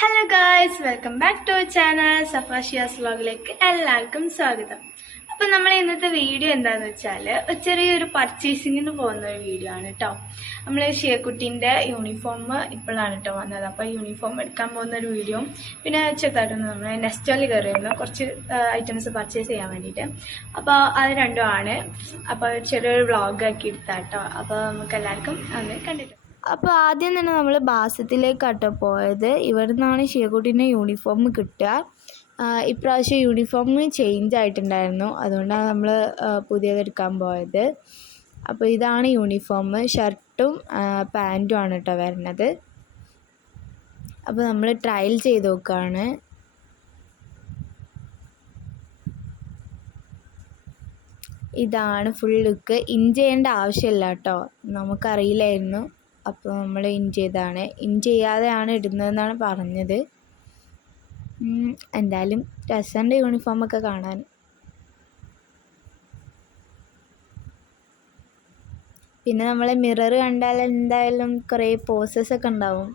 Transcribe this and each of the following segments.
Hello guys, welcome back to our channel Safashia's വ്ലോഗിലേക്ക് എല്ലാവർക്കും സ്വാഗതം. അപ്പം നമ്മൾ ഇന്നത്തെ വീഡിയോ എന്താന്ന് വെച്ചാൽ ചെറിയൊരു പർച്ചേസിങ്ങിന് പോകുന്ന ഒരു വീഡിയോ ആണ് കേട്ടോ. നമ്മൾ ഷിയക്കുട്ടീൻ്റെ യൂണിഫോം ഇപ്പോഴാണ് കേട്ടോ വന്നത്. അപ്പോൾ യൂണിഫോം എടുക്കാൻ പോകുന്ന ഒരു വീഡിയോ, പിന്നെ ചെറുതായിട്ടൊന്ന് നമ്മൾ നെസ്റ്റോയിൽ കയറിയിരുന്നു കുറച്ച് ഐറ്റംസ് പർച്ചേസ് ചെയ്യാൻ വേണ്ടിയിട്ട്. അപ്പോൾ അത് രണ്ടുമാണ്. അപ്പോൾ ചെറിയൊരു വ്ളോഗാക്കി എടുത്താൽ കേട്ടോ. അപ്പോൾ നമുക്ക് എല്ലാവർക്കും അന്ന് കണ്ടിട്ട്. അപ്പോൾ ആദ്യം തന്നെ നമ്മൾ ബാസത്തിലേക്കാട്ടോ പോയത്. ഇവിടെ നിന്നാണ് ഷിയക്കുട്ടീൻ്റെ യൂണിഫോം കിട്ടുക. ഇപ്രാവശ്യം യൂണിഫോം ചേഞ്ച് ആയിട്ടുണ്ടായിരുന്നു, അതുകൊണ്ടാണ് നമ്മൾ പുതിയതെടുക്കാൻ പോയത്. അപ്പോൾ ഇതാണ് യൂണിഫോം, ഷർട്ടും പാൻറ്റും ആണ് കേട്ടോ വരുന്നത്. അപ്പോൾ നമ്മൾ ട്രയൽ ചെയ്ത് നോക്കുകയാണ്. ഇതാണ് ഫുൾ ലുക്ക്. ഇൻ ചെയ്യേണ്ട ആവശ്യമില്ല കേട്ടോ, നമുക്കറിയില്ലായിരുന്നു. അപ്പോൾ നമ്മൾ ഇൻ ചെയ്താണ്, ഇൻ ചെയ്യാതെയാണ് ഇടുന്നതെന്നാണ് പറഞ്ഞത്. എന്തായാലും രസമുണ്ട് യൂണിഫോമൊക്കെ കാണാൻ. പിന്നെ നമ്മളെ മിറർ കണ്ടാൽ എന്തായാലും കുറേ പോസസ് ഒക്കെ ഉണ്ടാവും.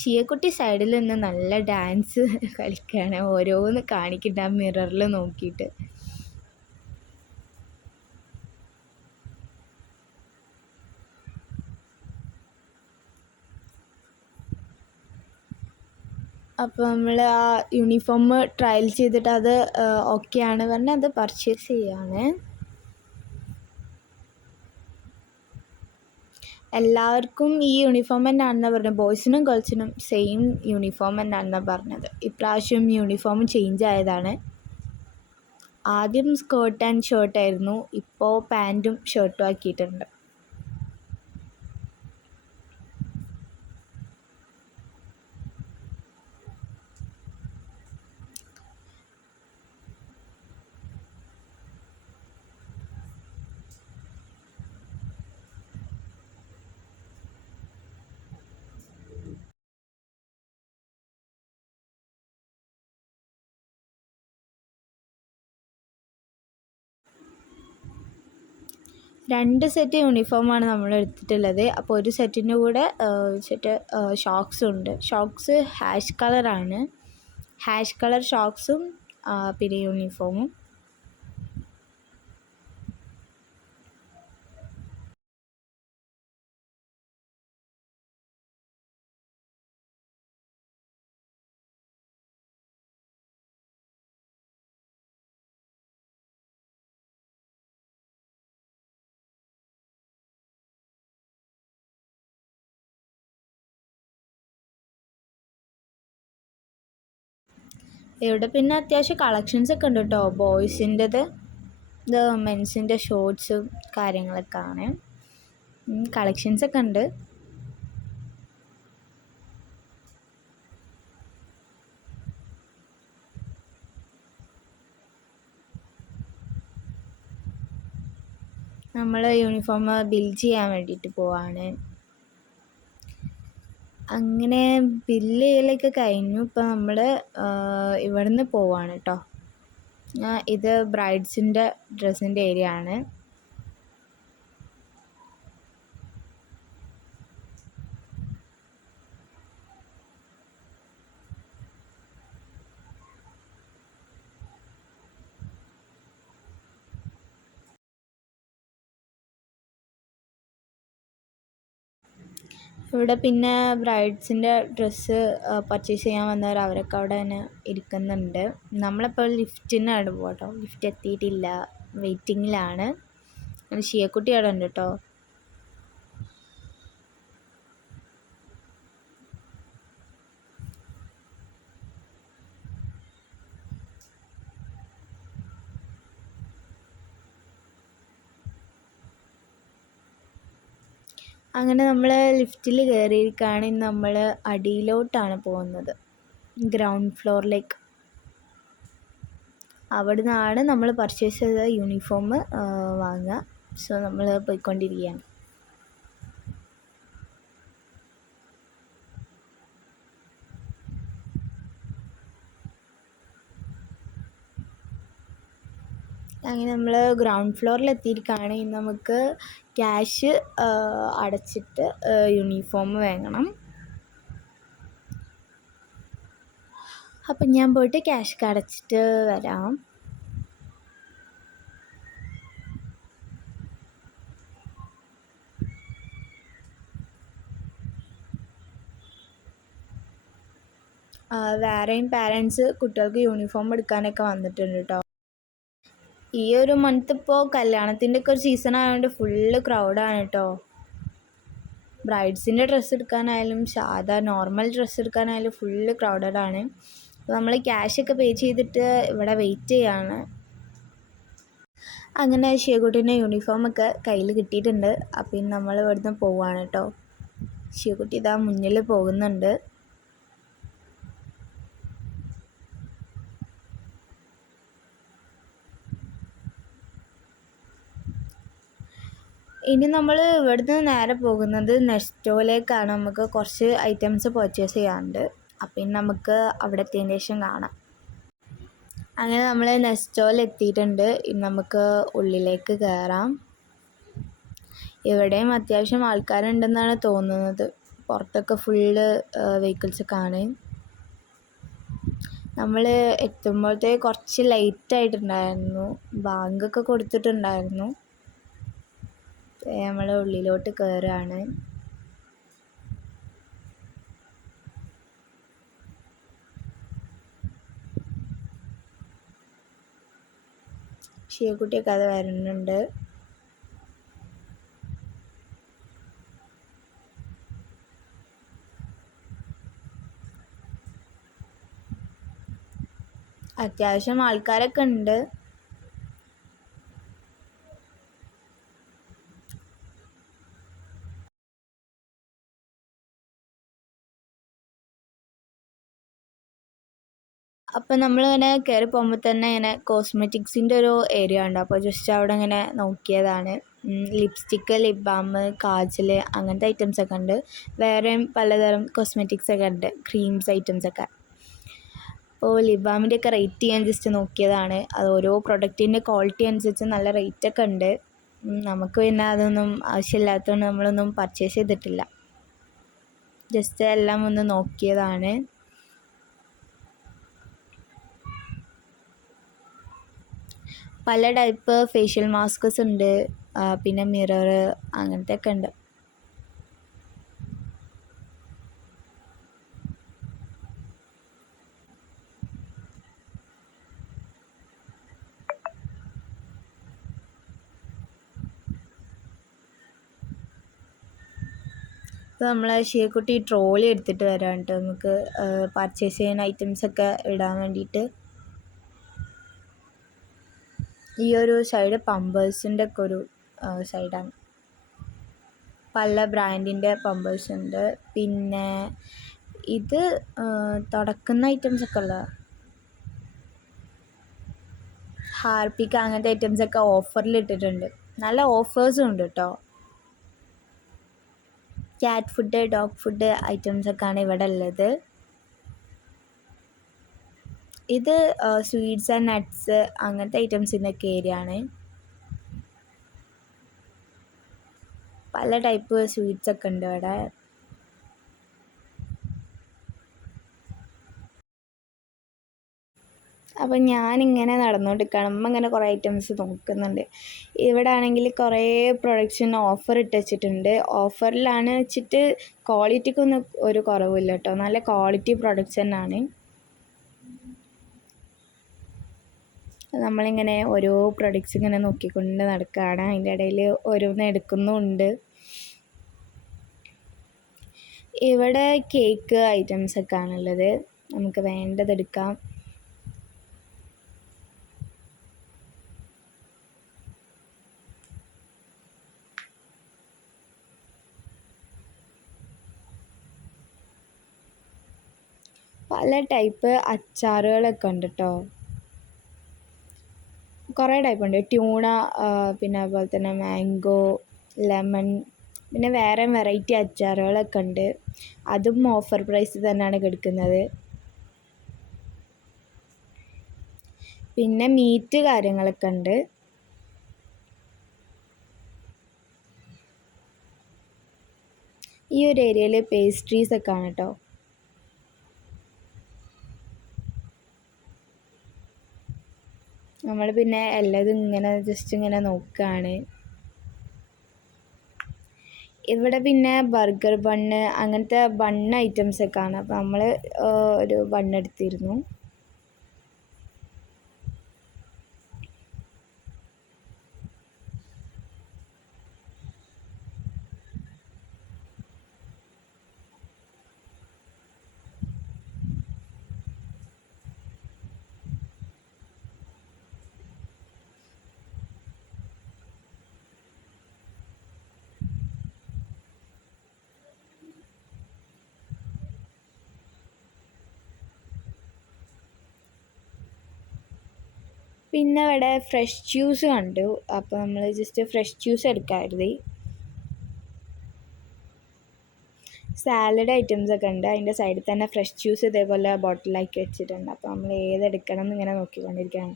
ഷിയക്കുട്ടി സൈഡിൽ നിന്ന് നല്ല ഡാൻസ് കളിക്കുകയാണ്, ഓരോന്ന് കാണിക്കണ്ട ആ മിററിൽ നോക്കിയിട്ട്. അപ്പോൾ നമ്മൾ ആ യൂണിഫോം ട്രയൽ ചെയ്തിട്ട് അത് ഓക്കെ ആണ് പറഞ്ഞാൽ അത് പർച്ചേസ് ചെയ്യാണ്. എല്ലാവർക്കും ഈ യൂണിഫോം തന്നെയാണെന്നാണ് പറഞ്ഞത്. ബോയ്സിനും ഗേൾസിനും സെയിം യൂണിഫോം തന്നെയാണെന്നാണ് പറഞ്ഞത്. ഇപ്രാവശ്യം യൂണിഫോം ചേഞ്ച് ആയതാണ്. ആദ്യം സ്കേർട്ട് ആൻഡ് ഷർട്ടായിരുന്നു, ഇപ്പോൾ പാൻറ്റും ഷർട്ടും ആക്കിയിട്ടുണ്ട്. രണ്ട് സെറ്റ് യൂണിഫോമാണ് നമ്മൾ എടുത്തിട്ടുള്ളത്. അപ്പോൾ ഒരു സെറ്റിൻ്റെ കൂടെ സെറ്റ് ഷോക്സും ഉണ്ട്. ഷോക്സ് ഹാഷ് കളറാണ്, ഹാഷ് കളർ ഷോക്സും പിന്നെ യൂണിഫോമും. ഇവിടെ പിന്നെ അത്യാവശ്യം കളക്ഷൻസ് ഒക്കെ ഉണ്ട് കേട്ടോ. ബോയ്സിൻ്റെത്, ഇത് മെൻസിൻ്റെ ഷോർട്സും കാര്യങ്ങളൊക്കെ ആണ്. കളക്ഷൻസൊക്കെ ഉണ്ട്. നമ്മൾ യൂണിഫോം ബിൽ ചെയ്യാൻ വേണ്ടിയിട്ട് പോവാണ്. അങ്ങനെ ബില്ല് ചെയ്യലൊക്കെ കഴിഞ്ഞു. ഇപ്പോൾ നമ്മൾ ഇവിടുന്ന് പോവാണ് കേട്ടോ. ഇത് ബ്രൈഡ്സിൻ്റെ ഡ്രസ്സിൻ്റെ ഏരിയ ആണ്. ഇവിടെ പിന്നെ ബ്രൈഡ്സിൻ്റെ ഡ്രസ്സ് പർച്ചേസ് ചെയ്യാൻ വന്നവർ അവരൊക്കെ അവിടെ തന്നെ ഇരിക്കുന്നുണ്ട്. നമ്മളിപ്പോൾ ലിഫ്റ്റിനാണ് പോകട്ടോ, ലിഫ്റ്റ് എത്തിയിട്ടില്ല, വെയിറ്റിങ്ങിലാണ്. ഷിയക്കുട്ടി അവിടെ ഉണ്ട് കേട്ടോ. അങ്ങനെ നമ്മൾ ലിഫ്റ്റിൽ കയറിയിരിക്കുകയാണ്. നമ്മൾ അടിയിലോട്ടാണ് പോകുന്നത്, ഗ്രൗണ്ട് ഫ്ലോറിലേക്ക്. അവിടെ നിന്നാണ് നമ്മൾ പർച്ചേസ് ചെയ്ത യൂണിഫോം വാങ്ങുക. സോ നമ്മൾ പോയിക്കൊണ്ടിരിക്കുകയാണ്. അങ്ങനെ നമ്മൾ ഗ്രൗണ്ട് ഫ്ലോറിൽ എത്തിയിരിക്കുകയാണ്. ഇനി നമുക്ക് ക്യാഷ് അടച്ചിട്ട് യൂണിഫോം വാങ്ങണം. അപ്പം ഞാൻ പോയിട്ട് ക്യാഷ് അടച്ചിട്ട് വരാം. വേറെയും പാരൻസ് കുട്ടികൾക്ക് യൂണിഫോം എടുക്കാനൊക്കെ വന്നിട്ടുണ്ട് കേട്ടോ. ഈ ഒരു മന്ത് ഇപ്പോൾ കല്യാണത്തിൻ്റെ ഒക്കെ ഒരു സീസൺ ആയതുകൊണ്ട് ഫുള്ള് ക്രൗഡാണ് കേട്ടോ. ബ്രൈഡ്സിൻ്റെ ഡ്രസ്സ് എടുക്കാനായാലും സാധാ നോർമൽ ഡ്രസ്സ് എടുക്കാനായാലും ഫുള്ള് ക്രൗഡഡാണ്. അപ്പോൾ നമ്മൾ ക്യാഷൊക്കെ പേ ചെയ്തിട്ട് ഇവിടെ വെയിറ്റ് ചെയ്യാണ്. അങ്ങനെ ഷിയക്കുട്ടീൻ്റെ യൂണിഫോമൊക്കെ കയ്യിൽ കിട്ടിയിട്ടുണ്ട്. അപ്പം നമ്മൾ ഇവിടുന്ന് പോവാണ് കേട്ടോ. ഷിയക്കുട്ടി ഇതാ മുന്നിൽ പോകുന്നുണ്ട്. ഇനി നമ്മൾ ഇവിടുന്ന് നേരെ പോകുന്നത് നെസ്റ്റോയിലേക്കാണ്. നമുക്ക് കുറച്ച് ഐറ്റംസ് പർച്ചേസ് ചെയ്യാനുണ്ട്. അപ്പം നമുക്ക് അവിടെ എത്തിയതിന് ശേഷം കാണാം. അങ്ങനെ നമ്മൾ നെസ്റ്റോയിൽ എത്തിയിട്ടുണ്ട്. ഇനി നമുക്ക് ഉള്ളിലേക്ക് കയറാം. ഇവിടെയും അത്യാവശ്യം ആൾക്കാരുണ്ടെന്നാണ് തോന്നുന്നത്. പുറത്തൊക്കെ ഫുള്ള് വെഹിക്കിൾസൊക്കെ ആണ്. നമ്മൾ എത്തുമ്പോഴത്തേക്ക് കുറച്ച് ലേറ്റായിട്ടുണ്ടായിരുന്നു. ബാങ്കൊക്കെ കൊടുത്തിട്ടുണ്ടായിരുന്നു. നമ്മൾ ഉള്ളിലോട്ട് കയറുകയാണ്. ഷിയക്കുട്ടിയൊക്കെ അത് വരുന്നുണ്ട്. അത്യാവശ്യം ആൾക്കാരൊക്കെ ഉണ്ട്. അപ്പം നമ്മളിങ്ങനെ കയറി പോകുമ്പോൾ തന്നെ ഇങ്ങനെ കോസ്മെറ്റിക്സിൻ്റെ ഒരു ഏരിയ ഉണ്ട്. അപ്പോൾ ജസ്റ്റ് അവിടെ ഇങ്ങനെ നോക്കിയതാണ്. ലിപ്സ്റ്റിക്ക്, ലിപ് ബാം, കാജൽ അങ്ങനത്തെ ഐറ്റംസൊക്കെ ഉണ്ട്. വേറെയും പലതരം കോസ്മെറ്റിക്സൊക്കെ ഉണ്ട്, ക്രീംസ് ഐറ്റംസൊക്കെ. അപ്പോൾ ലിപ് ബാമിൻ്റെയൊക്കെ റേറ്റ് ഞാൻ ജസ്റ്റ് നോക്കിയതാണ്. അത് ഓരോ പ്രൊഡക്റ്റിൻ്റെ ക്വാളിറ്റി അനുസരിച്ച് നല്ല റേറ്റൊക്കെ ഉണ്ട്. നമുക്ക് പിന്നെ അതൊന്നും ആവശ്യമില്ലാത്തതുകൊണ്ട് നമ്മളൊന്നും പർച്ചേസ് ചെയ്തിട്ടില്ല. ജസ്റ്റ് എല്ലാം ഒന്ന് നോക്കിയതാണ്. പല ടൈപ്പ് ഫേഷ്യൽ മാസ്ക്സ് ഉണ്ട്, പിന്നെ മിറർ അങ്ങനത്തെ ഒക്കെ ഉണ്ട്. ഇപ്പോൾ നമ്മളെ ഷിയക്കുട്ടി ട്രോളി എടുത്തിട്ട് വരാം കേട്ടോ. നമുക്ക് പർച്ചേസ് ചെയ്യുന്ന ഐറ്റംസൊക്കെ ഇടാൻ വേണ്ടിയിട്ട്. ഈ ഒരു സൈഡ് പമ്പേഴ്സിൻ്റെ ഒക്കെ ഒരു സൈഡാണ്. പല ബ്രാൻഡിൻ്റെ പമ്പേഴ്സ് ഉണ്ട്. പിന്നെ ഇത് തുടക്കുന്ന ഐറ്റംസൊക്കെ ഉള്ള ഹാർപ്പിക്ക് അങ്ങനത്തെ ഐറ്റംസൊക്കെ ഓഫറിൽ ഇട്ടിട്ടുണ്ട്. നല്ല ഓഫേഴ്സും ഉണ്ട് കേട്ടോ. ക്യാറ്റ് ഫുഡ്, ഡോഗ് ഫുഡ് ഐറ്റംസൊക്കെയാണ് ഇവിടെ ഉള്ളത്. ഇത് സ്വീറ്റ്സ് ആൻഡ് നട്ട്സ് അങ്ങനത്തെ ഐറ്റംസിൻ്റെ ഒക്കെ ഏരിയ ആണ്. പല ടൈപ്പ് സ്വീറ്റ്സ് ഒക്കെ ഉണ്ട് ഇവിടെ. അപ്പം ഞാനിങ്ങനെ നടന്നുകൊണ്ടിരിക്കുകയാണ്. അമ്മ ഇങ്ങനെ കുറേ ഐറ്റംസ് നോക്കുന്നുണ്ട്. ഇവിടെ ആണെങ്കിൽ കുറേ പ്രൊഡക്ട്സിന് ഓഫർ ഇട്ട് വെച്ചിട്ടുണ്ട്. ഓഫറിലാണ് വെച്ചിട്ട് ക്വാളിറ്റിക്കൊന്നും ഒരു കുറവില്ല കേട്ടോ. നല്ല ക്വാളിറ്റി പ്രൊഡക്ട്സ് തന്നെയാണ്. നമ്മളിങ്ങനെ ഓരോ പ്രൊഡക്ട്സ് ഇങ്ങനെ നോക്കിക്കൊണ്ട് നടക്കുകയാണ്. അതിൻ്റെ ഇടയിൽ ഓരോന്ന് എടുക്കുന്നുമുണ്ട്. ഇവിടെ കേക്ക് ഐറ്റംസൊക്കെ ആണുള്ളത്. നമുക്ക് വേണ്ടതെടുക്കാം. പല ടൈപ്പ് അച്ചാറുകളൊക്കെ ഉണ്ട് കേട്ടോ. കുറേ ടൈപ്പുണ്ട്. ട്യൂണ, പിന്നെ അതുപോലെ തന്നെ മാംഗോ, ലെമൺ, പിന്നെ വേറെ വെറൈറ്റി അച്ചാറുകളൊക്കെ ഉണ്ട്. അതും ഓഫർ പ്രൈസ് തന്നെയാണ് കിടക്കുന്നത്. പിന്നെ മീറ്റ് കാര്യങ്ങളൊക്കെ ഉണ്ട്. ഈ ഒരു ഏരിയയിൽ പേസ്ട്രീസ് ഒക്കെ ആണ് കേട്ടോ. നമ്മൾ പിന്നെ എല്ലാതും ഇങ്ങനെ ജസ്റ്റ് ഇങ്ങനെ നോക്കുകയാണ്. ഇവിടെ പിന്നെ ബർഗർ ബണ്ണ് അങ്ങനത്തെ ബണ്ണ് ഐറ്റംസ് ഒക്കെ ആണ്. അപ്പോൾ നമ്മൾ ഒരു ബണ്ണെടുത്തിരുന്നു. പിന്നെ ഇവിടെ ഫ്രഷ് ജ്യൂസ് കണ്ടു. അപ്പോൾ നമ്മൾ ജസ്റ്റ് ഫ്രഷ് ജ്യൂസ് എടുക്കാമായിരുന്നു. സാലഡ് ഐറ്റംസ് ഒക്കെ ഉണ്ട്. അതിൻ്റെ സൈഡിൽ തന്നെ ഫ്രഷ് ജ്യൂസ് ഇതേപോലെ ബോട്ടിലാക്കി വെച്ചിട്ടുണ്ട്. അപ്പോൾ നമ്മൾ ഏതെടുക്കണം എന്ന് ഇങ്ങനെ നോക്കിക്കൊണ്ടിരിക്കുകയാണ്.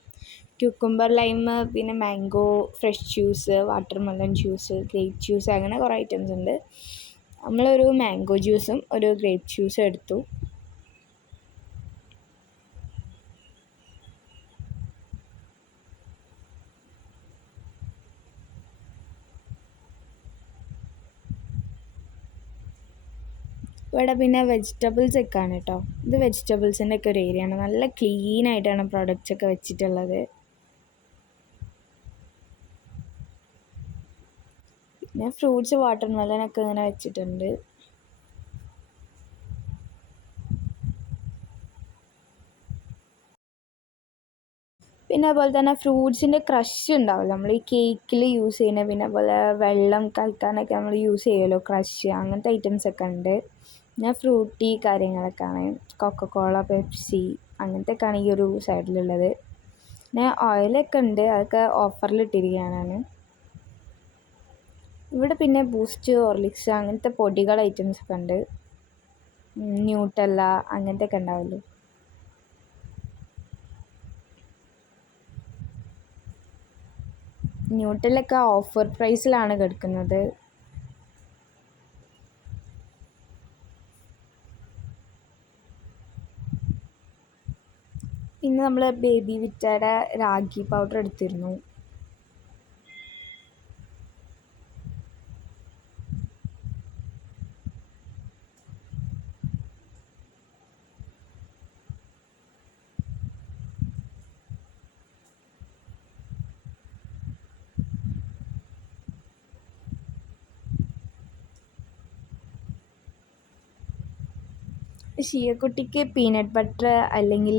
ക്യൂക്കുംബർ ലൈം, പിന്നെ mango fresh juice, watermelon juice, grape juice, അങ്ങനെ കുറേ ഐറ്റംസ് ഉണ്ട്. നമ്മളൊരു മാംഗോ ജ്യൂസും ഒരു ഗ്രേപ്പ് ജ്യൂസും എടുത്തു. ഇവിടെ പിന്നെ വെജിറ്റബിൾസ് ഒക്കെ ആണ് കേട്ടോ. ഇത് വെജിറ്റബിൾസിൻ്റെ ഒക്കെ ഒരു ഏരിയ ആണ്. നല്ല ക്ലീൻ ആയിട്ടാണ് പ്രോഡക്റ്റ്സ് ഒക്കെ വെച്ചിട്ടുള്ളത്. പിന്നെ ഫ്രൂട്ട്സ്, വാട്ടർമെലൺ ഒക്കെ ഇങ്ങനെ വെച്ചിട്ടുണ്ട്. പിന്നെ അതുപോലെ തന്നെ ഫ്രൂട്ട്സിൻ്റെ ക്രഷ് ഉണ്ടാവില്ല, നമ്മൾ ഈ കേക്കിൽ യൂസ് ചെയ്യുന്ന. പിന്നെ അതുപോലെ വെള്ളം കലക്കാനൊക്കെ നമ്മൾ യൂസ് ചെയ്യുമല്ലോ, ക്രഷ്, അങ്ങനത്തെ ഐറ്റംസ് ഒക്കെ ഉണ്ട്. പിന്നെ ഫ്രൂട്ടി കാര്യങ്ങളൊക്കെയാണ്. കൊക്കക്കോള, പെപ്സി, അങ്ങനത്തെ ഒക്കെയാണ് ഈ ഒരു സൈഡിലുള്ളത്. പിന്നെ ഓയിലൊക്കെ ഉണ്ട്, അതൊക്കെ ഓഫറിൽ ഇട്ടിരിക്കുകയാണ്. ഇവിടെ പിന്നെ ബൂസ്റ്റ്, ഹോർലിക്സ്, അങ്ങനത്തെ പൊടികൾ ഐറ്റംസ് ഒക്കെ ഉണ്ട്. ന്യൂട്ടല്ല അങ്ങനത്തെ ഒക്കെ ഉണ്ടാവുമല്ലോ. ന്യൂട്ടലൊക്കെ ഓഫർ പ്രൈസിലാണ് കിടക്കുന്നത്. പിന്നെ നമ്മൾ ബേബി വിറ്റയുടെ രാഗി പൗഡർ എടുത്തിരുന്നു. ഷിയക്കുട്ടിക്ക് പീനട്ട് ബട്ടർ അല്ലെങ്കിൽ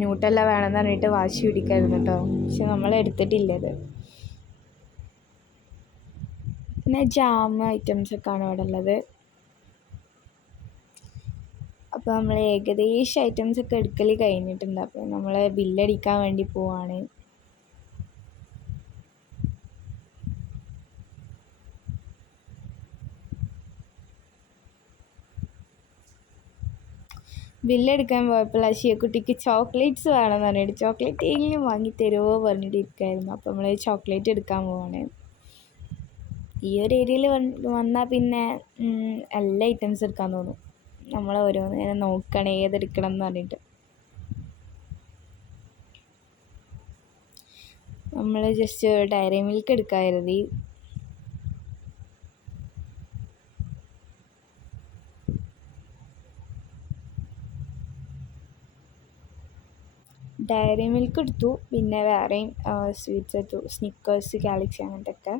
ന്യൂട്ടല്ല വേണമെന്ന് പറഞ്ഞിട്ട് വാശി പിടിക്കായിരുന്നു കേട്ടോ. പക്ഷെ നമ്മൾ എടുത്തിട്ടില്ലത്. പിന്നെ ജാം ഐറ്റംസൊക്കെ ആണ് ഇവിടെ ഉള്ളത്. അപ്പോൾ നമ്മൾ ഏകദേശം ഐറ്റംസൊക്കെ എടുക്കൽ കഴിഞ്ഞിട്ടുണ്ട്. അപ്പോൾ നമ്മൾ ബില്ലടിക്കാൻ വേണ്ടി പോവാണ്. ബില്ലെടുക്കാൻ പോയപ്പോൾ ഷിയക്കുട്ടിക്ക് ചോക്ലേറ്റ്സ് വേണമെന്ന് പറഞ്ഞിട്ട് ചോക്ലേറ്റ് എങ്കിലും വാങ്ങി തരുമോ പറഞ്ഞിട്ട് ഇരിക്കുമായിരുന്നു. അപ്പോൾ നമ്മൾ ചോക്ലേറ്റ് എടുക്കാൻ പോവാണ്. ഈ ഒരു ഏരിയയിൽ വന്നാൽ പിന്നെ എല്ലാ ഐറ്റംസ് എടുക്കാൻ തോന്നും. നമ്മൾ ഓരോന്ന് ഇങ്ങനെ നോക്കണം ഏതെടുക്കണം എന്ന് പറഞ്ഞിട്ട്. നമ്മൾ ജസ്റ്റ് ഡയറി മിൽക്ക് എടുക്കാൻ കരുതി. ഡയറി മിൽക്ക് എടുത്തു. പിന്നെ വേറെയും സ്വീറ്റ്സ് എടുത്തു, സ്നിക്കേഴ്സ്, ഗാലക്സി, അങ്ങനത്തെ ഒക്കെ.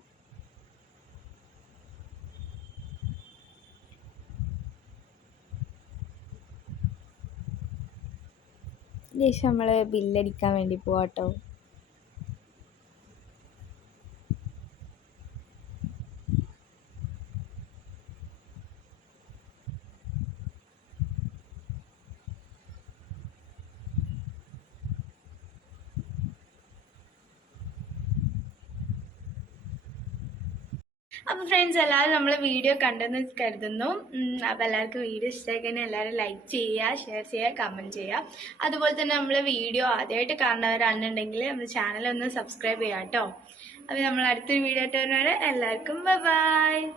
ശേഷം നമ്മൾ ബില്ലടിക്കാൻ വേണ്ടി പോവാട്ടോ. അപ്പോൾ ഫ്രണ്ട്സ്, എല്ലാവരും നമ്മളെ വീഡിയോ കണ്ടെന്ന് കരുതുന്നു. അപ്പോൾ എല്ലാവർക്കും വീഡിയോ ഇഷ്ടമായിക്കഴിഞ്ഞാൽ എല്ലാവരും ലൈക്ക് ചെയ്യുക, ഷെയർ ചെയ്യുക, കമൻറ്റ് ചെയ്യുക. അതുപോലെ തന്നെ നമ്മളെ വീഡിയോ ആദ്യമായിട്ട് കാണുന്നവരാണെന്നുണ്ടെങ്കിൽ നമ്മുടെ ചാനൽ ഒന്ന് സബ്സ്ക്രൈബ് ചെയ്യാം കേട്ടോ. അപ്പോൾ നമ്മൾ അടുത്തൊരു വീഡിയോ ആയിട്ട് വരുന്നവരെ എല്ലാവർക്കും ബൈ.